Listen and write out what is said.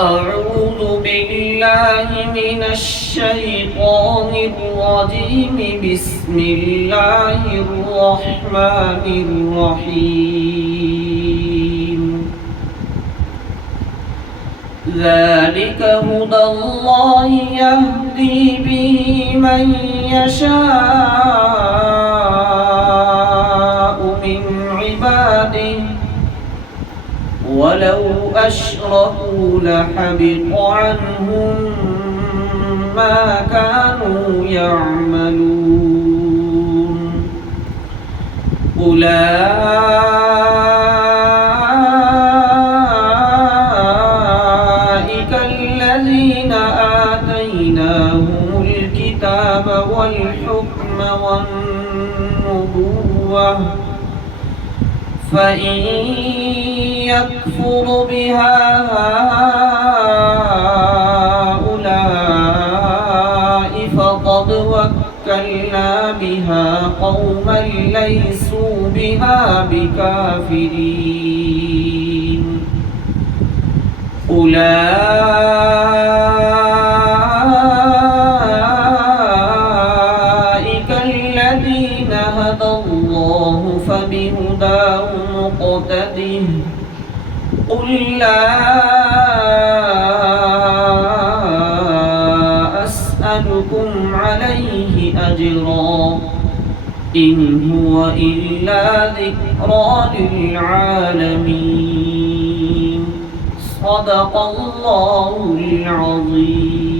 أعوذ بالله من الشيطان الرجيم. بسم الله الرحمن الرحيم. ذلك هدى الله يهدي به من يشاء من عباده ولو أشركوا لحبط عنهم ما كانوا يعملون. أولئك الذين آتيناهم الكتاب والحكم والنبوة فإن يكفر بها هؤلاء فقد وكلنا بها قوما ليسوا بها بكافرين. أولئك الذين هدى الله فبهداه مقتده. قل لا أسألكم عليه أجرا إن هو إلا ذكرى للعالمين. صدق الله العظيم.